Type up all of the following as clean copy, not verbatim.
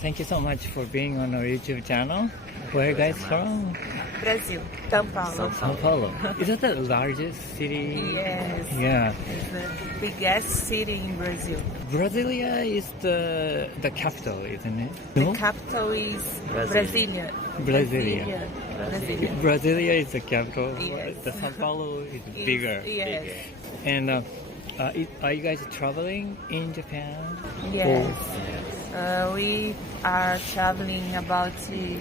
thank you so much for being on our YouTube channel. Where are you guys from? Brazil, São Paulo. Sao Paulo. Is that the largest city? Yes. Yeah. It's the biggest city in Brazil. Brasilia is the capital, isn't it? The capital is Brasilia. Brasilia. Brasilia. Brasilia is the capital. Yes. The Sao Paulo is bigger. Yes. And are you guys traveling in Japan? Yes. We are traveling about 15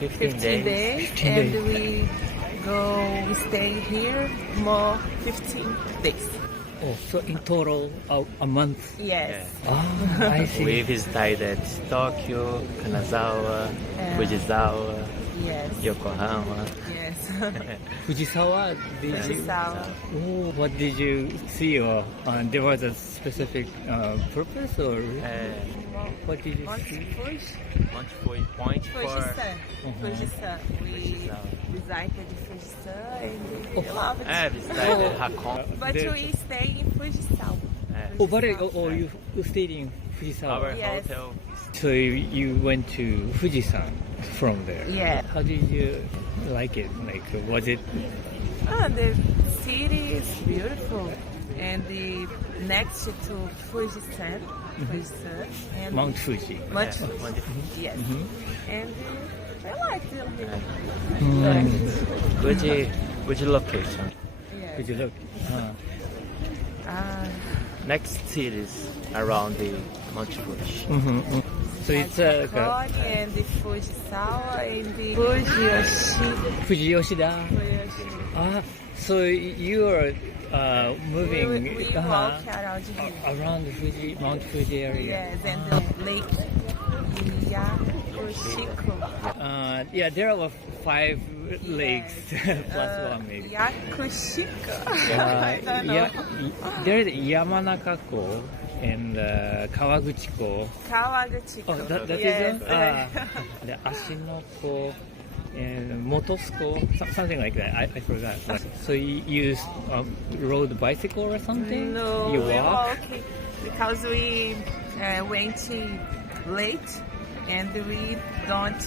days. 15 And days. we stay here more 15 days. Oh, so in total, a month. Yes. Ah, I see. We visited Tokyo, Kanazawa, Fujisawa, Yes. Yokohama. Yes. Fujisawa, did you? Fujisawa. Oh, what did you see? Or there was a specific purpose, or what did you see? Fuji. Point for Fujisan. Fujisan. We visited Fujisan and we loved it. visited Hakone. But we stay in Fujisawa. Oh, but you stayed in Fujisawa. Our Yes. hotel. So you went to Fujisan from there. Yeah. How did you like it? Like, was it? The city is beautiful, and next to Fujisan, and Mount Fuji. Mount Yeah. Fuji. Yes, and I like it here. Which location? Yes. Did you look? Next cities around the Mount Fuji. So it's like Hakone and the Fujisawa and the Fujiyoshi. Fuji Yoshida. Ah, so you are moving We walk around here. around the Mount Fuji area. Yes, and the Lake Yakushiko. Yeah, there are 5 lakes plus one maybe. Yakushiko. I don't know. There is Yamanaka-ko and Kawaguchi-ko. Kawaguchiko. Oh, that yes. is the Ashino-ko and Motosuko, something like that. I forgot. So you rode bicycle or something? No, You we walk? because we went late and we don't.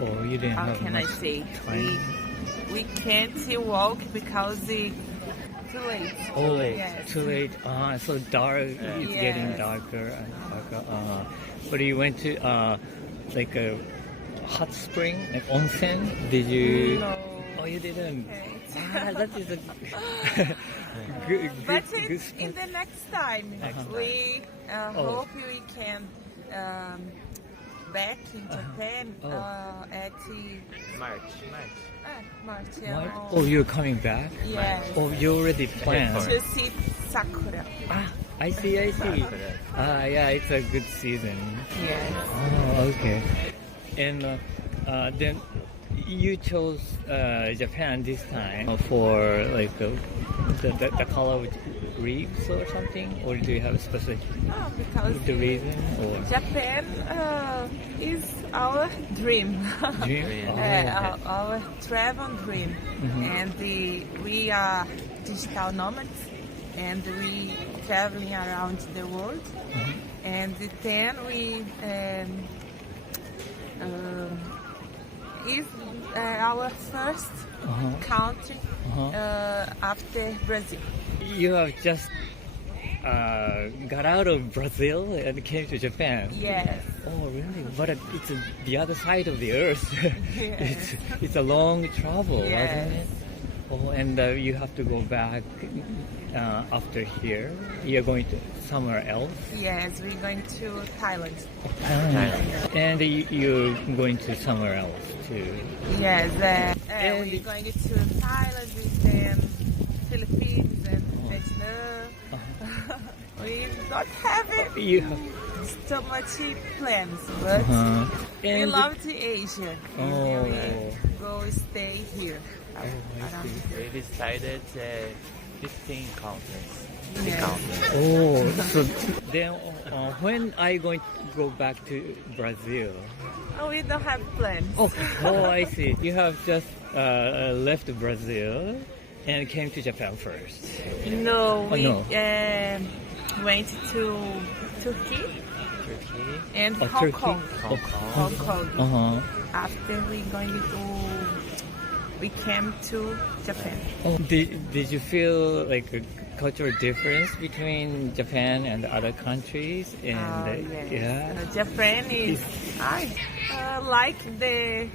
Or you didn't How have can I much say? time? We can't walk because it's too late. Oh, Yes. too late. So dark. It's getting Yes. darker and darker. But you went to like a hot spring, like onsen. Did you? No. Oh, you didn't. Okay. That is a But good it's in the next time. We hope we can back in Japan at March. March. March? Oh, you're coming back? Yes. Oh, you already planned. To see sakura. I see. Yeah, it's a good season. Yes. Oh, okay. And then you chose Japan this time for like the color of reefs or something, or do you have a specific Because the reason or Japan is our dream. dream? Our travel dream. And we are digital nomads and we traveling around the world. And then we is our first country after Brazil. You have just got out of Brazil and came to Japan. Yes. Oh, really? But it's the other side of the earth. Yes. It's a long travel, Yes. wasn't it? Oh, and you have to go back after here. You're going to somewhere else. Yes, we're going to Thailand. And you're going to somewhere else too. Yes, And we're going to Thailand, then Philippines and Vietnam. We don't have it. You have, So much plans, but we and love the Asia. Oh. We go stay here. We decided 15 countries. Yes. oh, so then when are you going to go back to Brazil? Oh, we don't have plans. Oh, I see. You have just left Brazil and came to Japan first. No, we no. went to Turkey Turkey, and Oh, Hong Turkey? Kong. Hong Kong. Hong Kong. Uh-huh. After we came to Japan. Oh, did you feel like a cultural difference between Japan and other countries? And Yes. yeah. Japan is I like the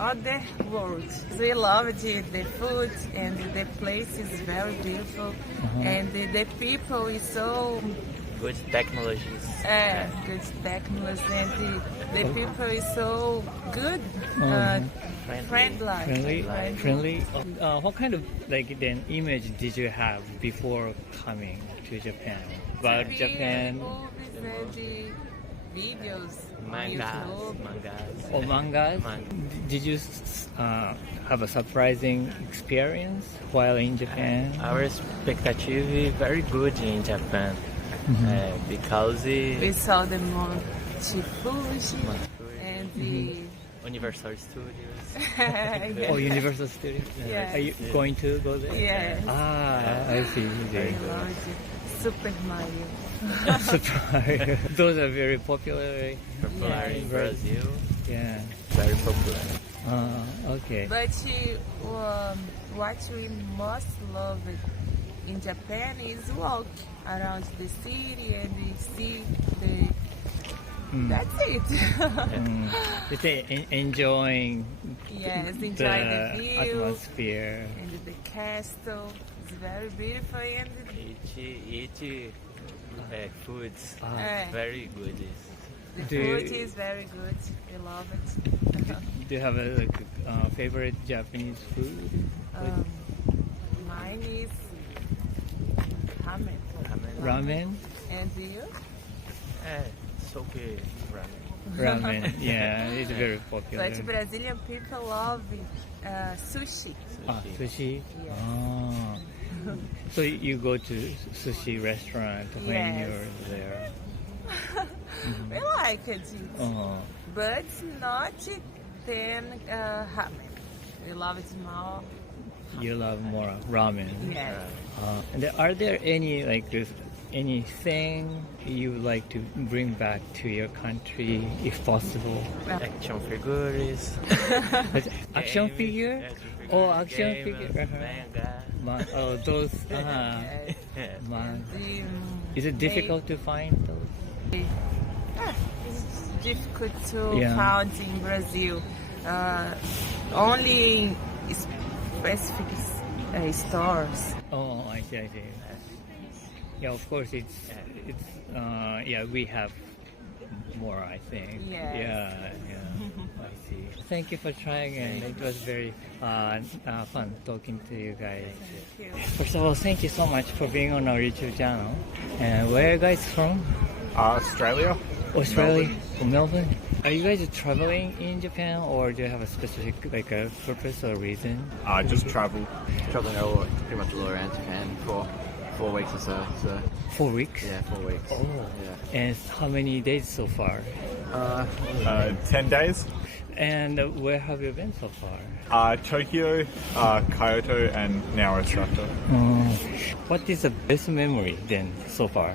other world. We loved the food and the place is very beautiful and the people is so Good technologies. good technology and the people is so good, friendly. Friendly. What kind of like then image did you have before coming to Japan about TV Japan? and movies and the videos on Mangas. YouTube. Mangas. Or mangas? Manga. Did you have a surprising experience while in Japan? Our expectative is very good in Japan because We the saw the Monte Fuji and the Universal Studios. Oh, Universal Studios. Yes. Are you going to go there? Yes. Ah, I see. I loved it. Super Mario. Surprise. Those are very popular. Popular in Yes. Brazil. Yeah. Very popular. Okay. But what we most love in Japan is walk around the city and we see the. That's it. It's enjoying Yes, enjoy the the view atmosphere. and the castle. It's very beautiful and Eat foods. Very good. the Do you- food is very good. We love it. Do you have a favorite Japanese food? Mine is ramen. Ramen? And you? Soap ramen. Ramen. Yeah, it's very popular. But Brazilian people love sushi. Sushi? Yes. Ah. So you go to sushi restaurant when Yes. you're there? We like it, but not than ramen. We love it more. You love more ramen. Yes. And are there any anything you would like to bring back to your country if possible? Action figures. Action Games, figure? Oh, action figure. Manga. Oh, those. Yes. Man. The, Is it difficult to find those? it's difficult to Yeah. find in Brazil. Only in specific stores. Oh, I see. Yeah, of course it's yeah, we have more, I think. Yes. Yeah. I see. Thank you for trying, and it was very fun talking to you guys. Thank you. First of all, thank you so much for being on our YouTube channel. And where are you guys from? Australia. Australia? From Melbourne? Are you guys traveling in Japan, or do you have a specific a purpose or reason? Just travel. Traveling pretty much all around Japan for 4 weeks or so. 4 weeks? Yeah, 4 weeks. Oh. Yeah. And how many days so far? 10 days. And where have you been so far? Tokyo, Kyoto, and now Osaka. What is the best memory then so far?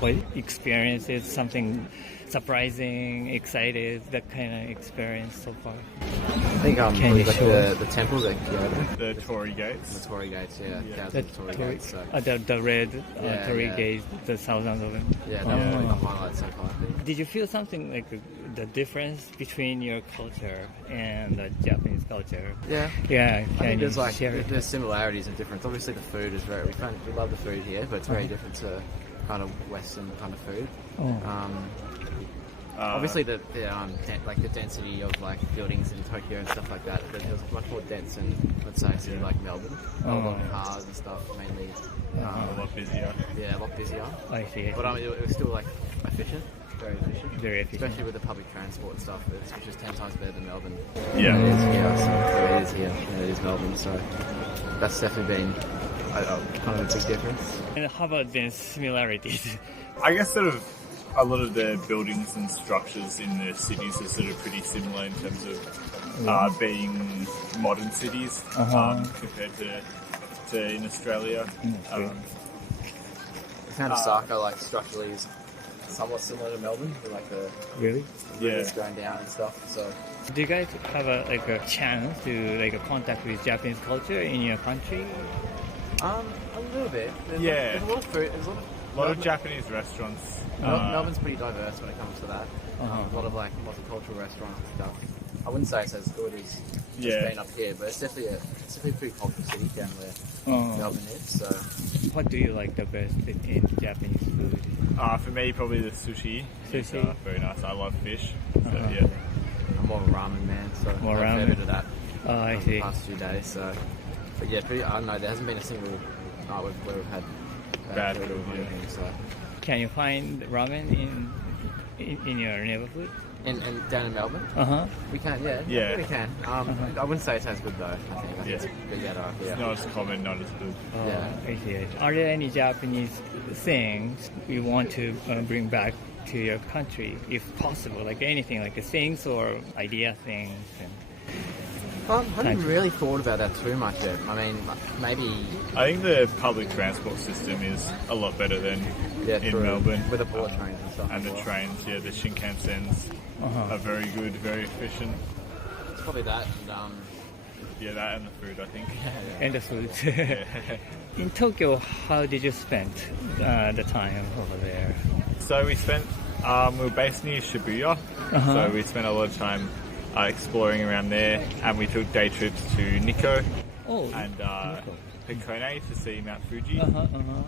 What experiences, something surprising, excited, that kind of experience so far? I think Can you like show us? the temples at Kyoto, The Torii Gates. the Torii Gates, yeah, The, thousands of Torii Gates. So the red Yeah, Torii yeah. gates, the thousands of them. yeah, that was like the highlight so far. Did you feel something the difference between your culture and the Japanese culture? Yeah. Yeah, I can think you there's share it? there's similarities and difference. Obviously, the food is we love the food here, but it's very different to kind of Western kind of food. Obviously, the density of like buildings in Tokyo and stuff like that. It was much more dense than let's say a city like Melbourne. A lot of cars and stuff mainly. A lot busier. Yeah, a lot busier. I see. But it was still like efficient, very efficient. Very efficient. Especially with the public transport and stuff, which is 10 times better than Melbourne. Yeah. It is here, so it is here, and it is Melbourne. So that's definitely been kind of a big difference. And how about the similarities? I guess sort of a lot of the buildings and structures in the cities are sort of pretty similar in terms of being modern cities compared to in Australia. Kind of Osaka, like structurally, is somewhat similar to Melbourne, with like the Really? Yeah. rivers going down and stuff. So Do you guys have a chance to contact with Japanese culture in your country? a little bit. There's Yeah. there's a lot of food. There's A lot of Japanese restaurants. Melbourne's pretty diverse when it comes to that. Uh-huh. A lot of like multicultural restaurants and stuff. I wouldn't say it's as good as Yeah. it's been up here, but it's definitely a pretty cultural city down where Oh. Melbourne is. So What do you like the best in Japanese food? For me, probably the sushi. It's, Sushi? very nice. I love fish. So, Uh-huh. yeah. I'm more of a ramen man. So More I've had a ramen? fair bit of that Oh, I over see. the past few days. So, but yeah, I don't know. There hasn't been a single night where we've had Bad food food, or yeah. anything. So, Can you find ramen in your neighborhood? and down in Melbourne, Uh-huh. we can. Yeah, Yeah. we can. I wouldn't say it's as good though. I think Yeah. it's a bit better. Yeah. It's not as common, not as good. Oh, Yeah. I see, I see. Are there any Japanese things you want to bring back to your country, if possible? Like anything, like things or idea things? I haven't really thought about that too much yet. I mean, maybe I think the public transport system is a lot better than in true, Melbourne. with the bullet trains and stuff. And as the well. trains, yeah, the Shinkansens Uh-huh. are very good, very efficient. It's probably that. And, Yeah, that and the food, I think. And the food. In Tokyo, how did you spend the time over there? So we spent, we were based near Shibuya, Uh-huh. so we spent a lot of time exploring around there, and we took day trips to Nikko Oh, and Hakone to see Mount Fuji. uh-huh, uh-huh.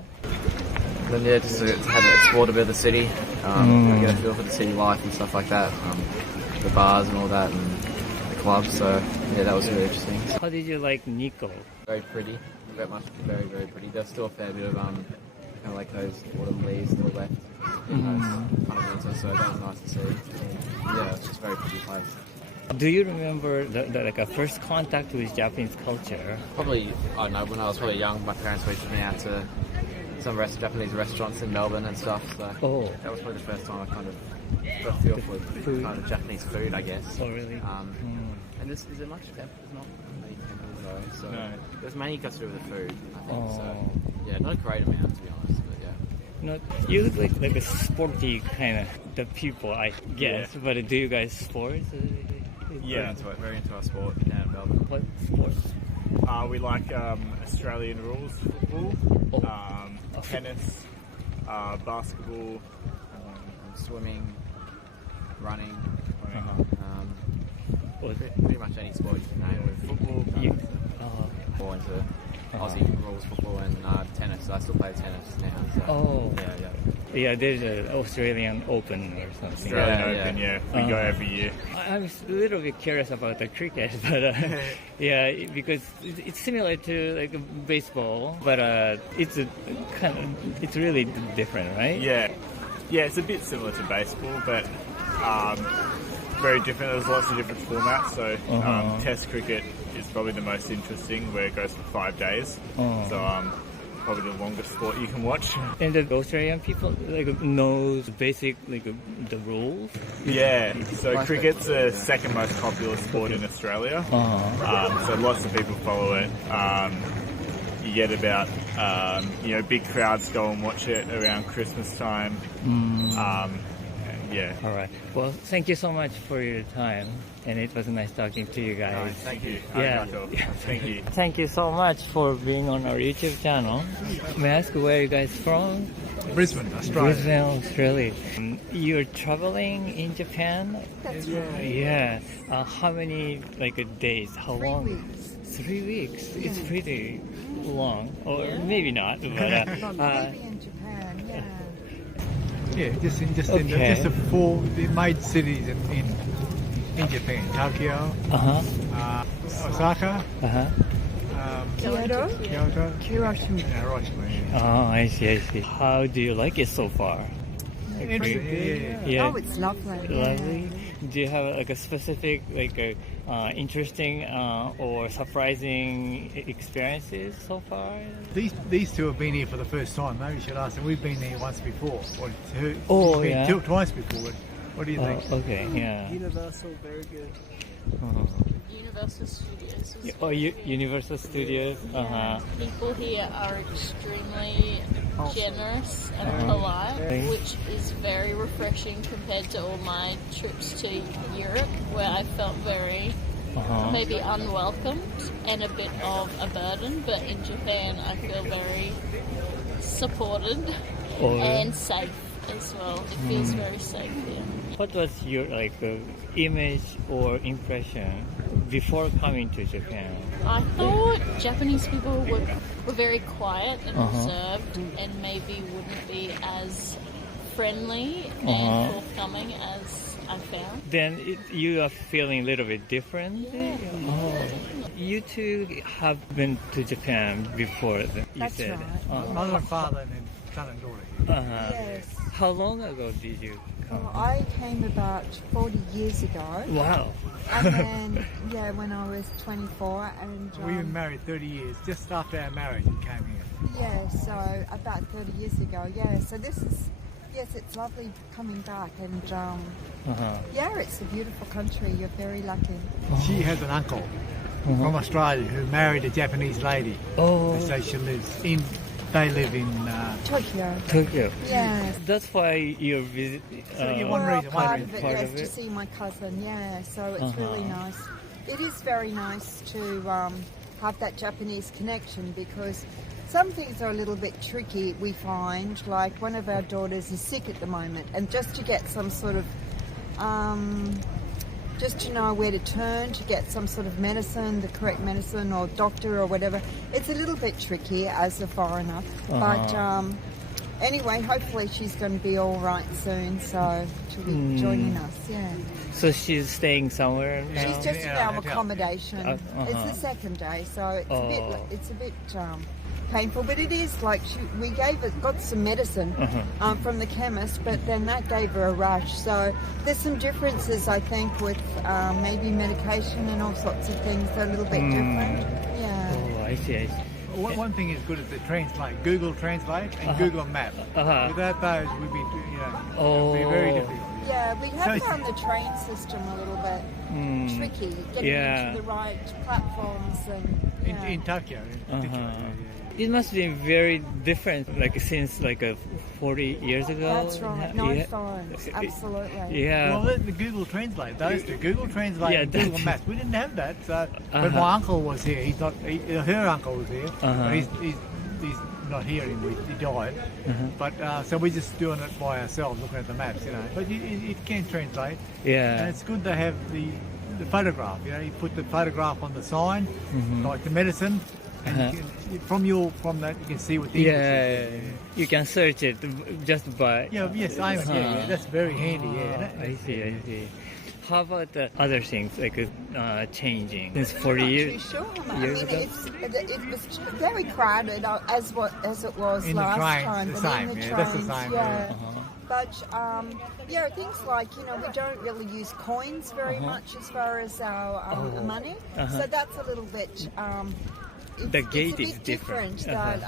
Then yeah, just had to explore a bit of the city, get a feel for the city life and stuff like that, the bars and all that, and the clubs. So yeah, that was really interesting. How did you like Nikko? Very pretty, very very pretty. There's still a fair bit of kind of like those autumn leaves still left. Kind of winter, so that was nice to see. Yeah, it's just a very pretty place. Do you remember the first contact with Japanese culture? Probably, I don't know, when I was really young, my parents would took me out to some Japanese restaurants in Melbourne and stuff. So Oh. that was probably the first time I kind of got a feel for food. kind of Japanese food, I guess. Oh, really? And is there much temple? There's not many temples though. So No. there's mainly got to do with the food, I think. Oh. So yeah, not a great amount to be honest, but yeah. No, you look like a sporty kind of the people, I guess. Yeah. But do you guys sports? Yeah. Very into our sport down in Melbourne. What sports? We like Australian rules football, Oh. tennis, basketball. Swimming, running, Uh-huh. Oh, pretty much any sport you can name. With football, you, more into Aussie rules football and tennis. I still play tennis now. So. oh, Yeah. yeah. There's an Australian Open or something. Australian Yeah, Open, yeah. yeah. We go Uh-huh. every year. I'm a little bit curious about the cricket, but yeah, because it's similar to like baseball, but it's it's really different, right? Yeah. Yeah, it's a bit similar to baseball, but very different. There's lots of different formats. So Uh-huh. Test cricket is probably the most interesting, where it goes for 5 days. Oh. So probably the longest sport you can watch. And the Australian people knows basic the rules. Yeah. So Like cricket's that, the yeah. second most popular sport in Australia. Uh-huh. So lots of people follow it. You get about big crowds go and watch it around Christmas time. Yeah. All right. Well, thank you so much for your time, and it was nice talking to you guys. Thank you. Yeah. Arigato. Thank you. Thank you so much for being on our YouTube channel. May I ask where you guys from? Brisbane, Australia. Brisbane, Australia. You're traveling in Japan? That's right. Yeah. How many days? How 3 long? weeks. 3 weeks. It's pretty long, or maybe not. But Not maybe in Japan, yeah. Yeah, just in Okay. the 4 main cities in Japan: Tokyo, Osaka, Kyoto? Kyoto, Hiroshima. Hiroshima. Oh, I see, I see. How do you like it so far? Interesting. Yeah. Yeah. Oh, it's lovely. Lovely. Do you have a specific, interesting or surprising experiences so far? These two have been here for the first time. Maybe you should ask them. We've been there once before. Or Oh, been yeah. twice before. What do you think? Okay, yeah. Universal, very good. Uh-huh. Universal Studios. Was Oh, Universal Studios. People here are extremely generous and polite, which is very refreshing compared to all my trips to Europe, where I felt very maybe unwelcomed and a bit of a burden. But in Japan, I feel very supported and safe as well. It feels very safe here. What was your image or impression before coming to Japan? I thought Japanese people were very quiet and reserved and maybe wouldn't be as friendly and forthcoming as I found. Then you are feeling a little bit different? You two have been to Japan before, you That's said. right. Mother and father and then son and daughter. Yes. How long ago did you come? Well, I came about 40 years ago. Wow. And then, when I was 24. And We've been married 30 years. Just after our marriage, we came here. yeah, so about 30 years ago. Yeah, so this is, yes, it's lovely coming back. And it's a beautiful country. You're very lucky. She has an uncle from Australia who married a Japanese lady. Oh, So she lives in. They live in. Tokyo. Tokyo. Yes. That's why you're visit. One Well, reason, part one of it, part yes, of to it. see my cousin, yeah. So it's really nice. It is very nice to have that Japanese connection because some things are a little bit tricky, we find. Like one of our daughters is sick at the moment, and just to get some sort of, just to know where to turn to get some sort of medicine, the correct medicine or doctor or whatever, it's a little bit tricky as a foreigner. But anyway, hopefully she's going to be all right soon, so she'll be joining us, yeah. So she's staying somewhere now? She's just in our yeah. accommodation. It's the second day, so it's a bit painful, but it is like we got some medicine from the chemist, but then that gave her a rash. So there's some differences, I think, with maybe medication and all sorts of things. They're a little bit different. Yeah. Oh, I see. One thing is good is the translate, Google Translate and Google Map. Without those, we'd be, it'd be very difficult. Yeah, we So have it's- found the train system a little bit tricky, getting into the right platforms and In Tokyo, in particular. It must be very different, since 40 years ago. That's right. No Yeah. phones, absolutely. Yeah. Well, the Google Translate, those two, Google Translate and Yeah, Google Maps, we didn't have that. So, but my uncle was here. He's not. Her uncle was here, but he's not here anymore. He died. But so we're just doing it by ourselves, looking at the maps, But it can translate, Yeah. and it's good to have the photograph. You put the photograph on the sign, like the medicine, and from that you can see what the English is. Yeah, you can search it just by. Yeah, yes, that's very handy. Yeah, I see. How about the other things changing since 40 I'm years? not too sure. I years mean, ago? it was very crowded as it was In the last trains, time. the but same, in the yeah, trains, that's the same, yeah. yeah. But things like we don't really use coins very much as far as our money, so that's a little bit. The It's gate a bit is different. that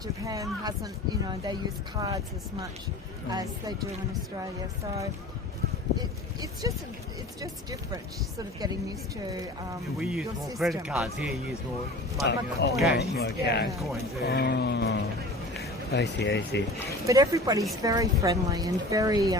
Japan hasn't. They use cards as much as they do in Australia. So it's just different. Sort of getting used to. We use your more system. credit cards here. Use more money, coins. cash, More Yeah. cash. coins. I see. But everybody's very friendly and very,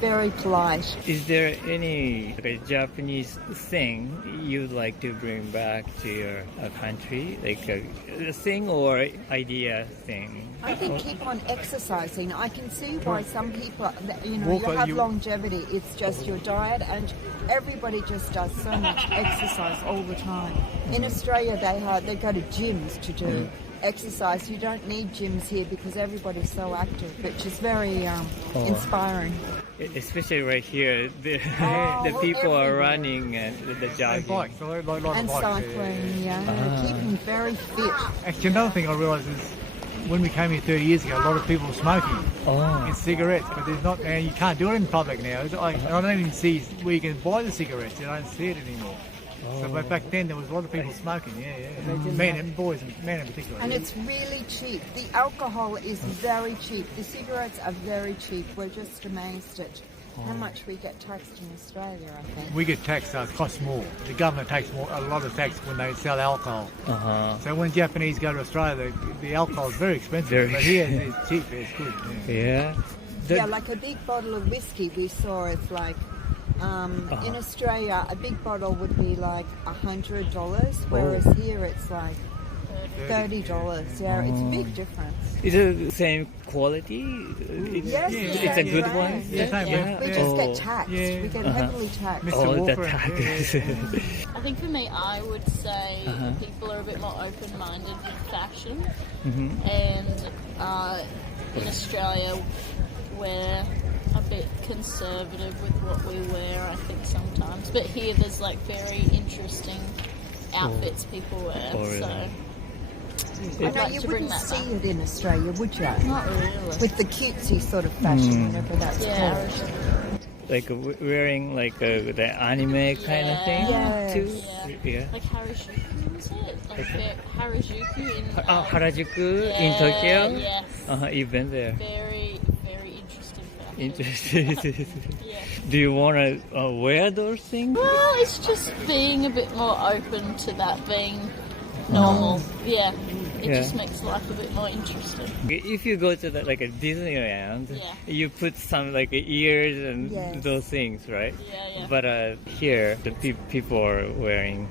very polite. Is there any Japanese thing you'd like to bring back to your country, like a thing or idea thing? I think keep on exercising. I can see why some people, you Walk, have you- longevity. It's just your diet, and everybody just does so much exercise all the time. In Australia, they go to gyms to do exercise. You don't need gyms here because everybody's so active, which is very inspiring. Especially right here, the well, people are everywhere. running and the And jogging. bikes, a lot of And bikes. cycling, keeping very fit. Actually, another thing I realised is when we came here 30 years ago, a lot of people were smoking and cigarettes, but there's not. And you can't do it in public now. I don't even see where you can buy the cigarettes. You don't see it anymore. So, but back then there was a lot of people smoking. Men and boys, men in particular. And it's really cheap. The alcohol is very cheap. The cigarettes are very cheap. We're just amazed at how much we get taxed in Australia, I think. We get taxed, so it costs more. The government takes a lot of tax when they sell alcohol. So when Japanese go to Australia, the alcohol is very expensive. But here it's cheap, it's good. Yeah. Yeah, like a big bottle of whiskey we saw, it's like, in Australia, a big bottle would be like $100, whereas here it's like $30. Yeah, it's a big difference. Is it the same quality? Yes, It's a good one? We just get taxed. Yeah. We get heavily taxed. Oh, the Walker, tax. I think for me, I would say people are a bit more open-minded with fashion, and in Australia, we're a bit conservative with what we wear, I think, sometimes. But here, there's like very interesting outfits people wear. Oh, really? So I I'd know like you to bring wouldn't that see back. it in Australia, would you? Not really. With the cutesy sort of fashion, whatever that's Yeah. called. Like wearing like the anime kind of thing Yes. too. Yeah. Like Harajuku, is it? Like Harajuku in Harajuku in yeah, Tokyo. Yes. You've been there. Very, very interesting fashion. Interesting. Yeah. Do you want to wear those things? Well, it's just being a bit more open to that being normal. Yeah. It Yeah. just makes life a bit more interesting. If you go to like a Disneyland, Yeah. you put some like ears and Yes. those things, right? Yeah, yeah. But here, the people are wearing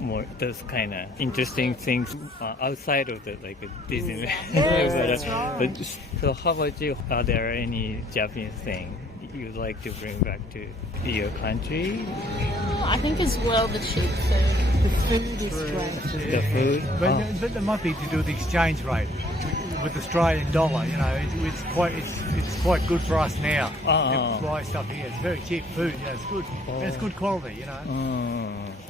more those kind of interesting things outside of the like Disneyland. Yes, But, that's right. but, so how about you? Are there any Japanese thing you'd like to bring back to your country? I think as well the cheap food. The food is great. The food? But there might be to do with the exchange rate with the Australian dollar. You know, it's quite good for us now. To buy stuff here. It's very cheap food. You know, it's good. And it's good quality. You know.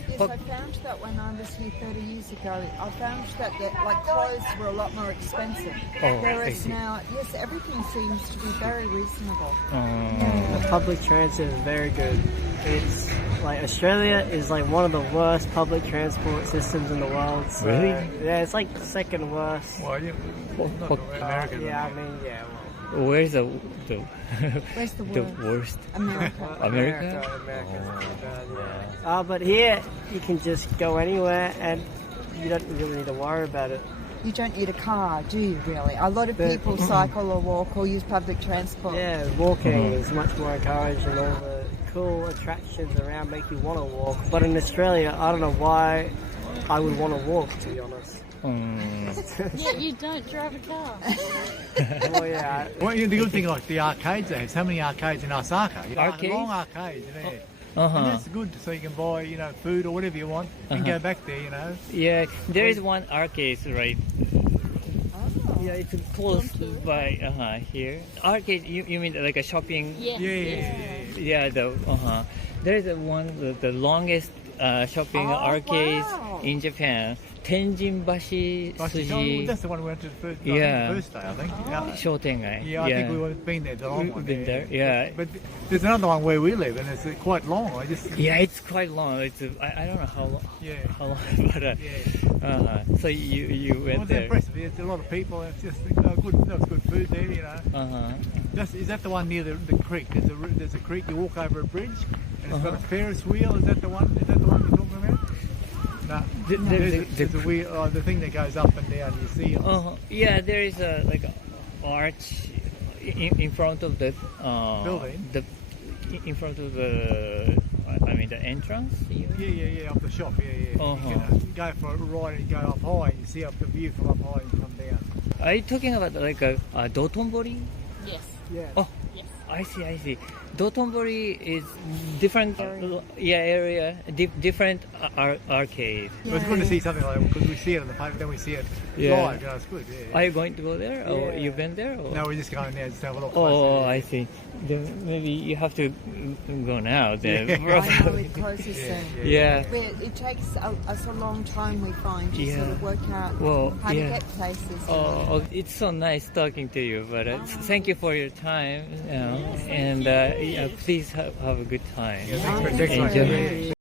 Yes, I found that when I was here 30 years ago, I found that like clothes were a lot more expensive. I Whereas see. now, yes, everything seems to be very reasonable. The public transit is very good. It's like Australia is like one of the worst public transport systems in the world. So, Really? Yeah, it's like the second worst. Well, yeah, not American. Yeah, I mean, yeah. Where's the Where's the the word? worst? America. America? America's pretty bad, yeah. But here you can just go anywhere and you don't really need to worry about it. You don't need a car, do you really? A lot of people cycle or walk or use public transport. Yeah, walking is much more encouraged and all the cool attractions around make you want to walk. But in Australia, I don't know why I would want to walk, to be honest. Yet you don't drive a car. Well, yeah. Well, the good thing, like the arcades, they have so many arcades in Osaka. You know, Arcades? long arcades. And that's good, so you can buy, you know, food or whatever you want and go back there, you know. Yeah, there is one arcade right. Yeah, it's close by here. Arcade, you mean like a shopping? Yes, Yeah, yes. Yeah, there is one the longest shopping arcade wow. in Japan. Tenjinbashi Suji That's the one we went to the first, Yeah. first day, I think. Yeah, Shotengai. yeah, I think we've been there, the long We've one. been there, yeah. But there's another one where we live, and it's quite long. I just Yeah, it's quite long. It's I don't know how long. Yeah. How long, but so you Well, went it's there. impressive. There's a lot of people. It's just good. There's good food there, you know. Is that the one near the creek? There's a creek. You walk over a bridge, and it's got a Ferris wheel. Is that the one? Is that the one you're talking about? No. There's a wheel. The thing that goes up and down. You see. Yeah, there is a like a arch in front of the Building? in front of the I mean the entrance. Yeah. Up the shop. Yeah. You can go for a ride and go up high. And you see up the view from up high and come down. Are you talking about like a Dotonbori? Yes. Yeah. Oh, Yes. I see. Dotonbori is different area, different arcade. It was good to see something like that because we see it on the paper, then we see it live. You know, it's good. Yeah. Are you going to go there, or Yeah. you've been there? Or? No, we're just going there just to have a look. Oh, I see. Then maybe you have to go now. Then. Yeah. I know it closes soon. Yeah. It takes us a long time, we find, to sort of work out how to get places. Oh, it's so nice talking to you. But thank you for your time. And please have a good time. Thanks for taking my Enjoy.